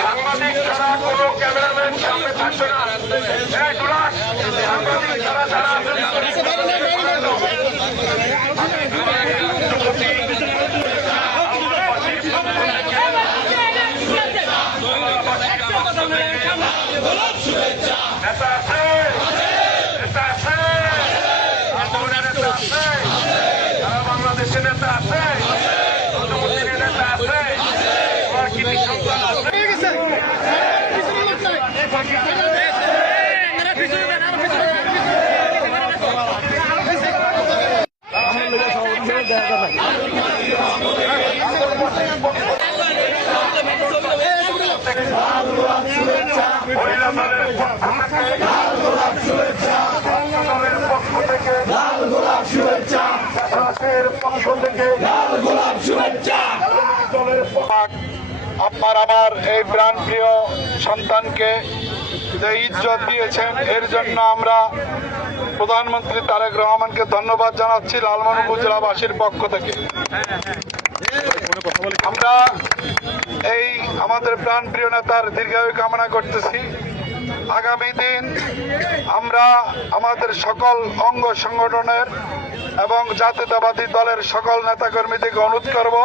সাংবাদিক ছাড়া কোনো ক্যামেরাম্যান সামনে থাকবে না। সাংবাদিক ছাড়া যারা নেতা আছে, নেতা আছে, আন্দোলনের নেতা আছে, সারা বাংলাদেশের নেতা আছে, নেতা আছে, আমার কি সন্তান আছে। আপনার আমার এই প্রাণপ্রিয় সন্তানকে যে ইজ্জত দিয়েছেন এর জন্য আমরা প্রধানমন্ত্রী তারেক রহমানকে ধন্যবাদ জানাচ্ছি লালমোহন উপজেলাবাসীর পক্ষ থেকে। আমরা এই আমাদের প্রাণপ্রিয় নেতার দীর্ঘায়ু কামনা করতেছি। আগামী দিন আমরা আমাদের সকল অঙ্গ সংগঠনের এবং জাতীয়তাবাদী দলের সকল নেতাকর্মীদেরকে অনুরোধ করব,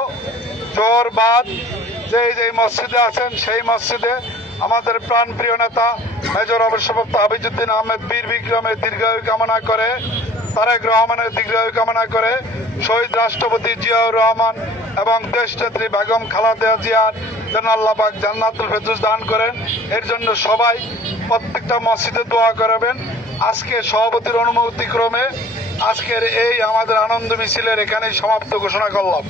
জোহর বাদ যে মসজিদে আছেন সেই মসজিদে আমাদের প্রাণপ্রিয় নেতা মেজর অবসরপ্রাপ্ত হাবিজউদ্দিন আহমেদ বীর বিক্রমের দীর্ঘায়ু কামনা করে, তারেক রহমানের দীর্ঘায়ু কামনা করে, শহীদ রাষ্ট্রপতি জিয়াউর রহমান এবং দেশনেত্রী বেগম খালেদা জিয়ার যেন আল্লাহ পাক জান্নাতুল ফেরদৌস দান করেন, এর জন্য সবাই প্রত্যেকটা মসজিদে দোয়া করবেন। আজকে সভাপতির অনুমতিক্রমে আজকের এই আমাদের আনন্দ মিছিলের এখানেই সমাপ্ত ঘোষণা করলাম।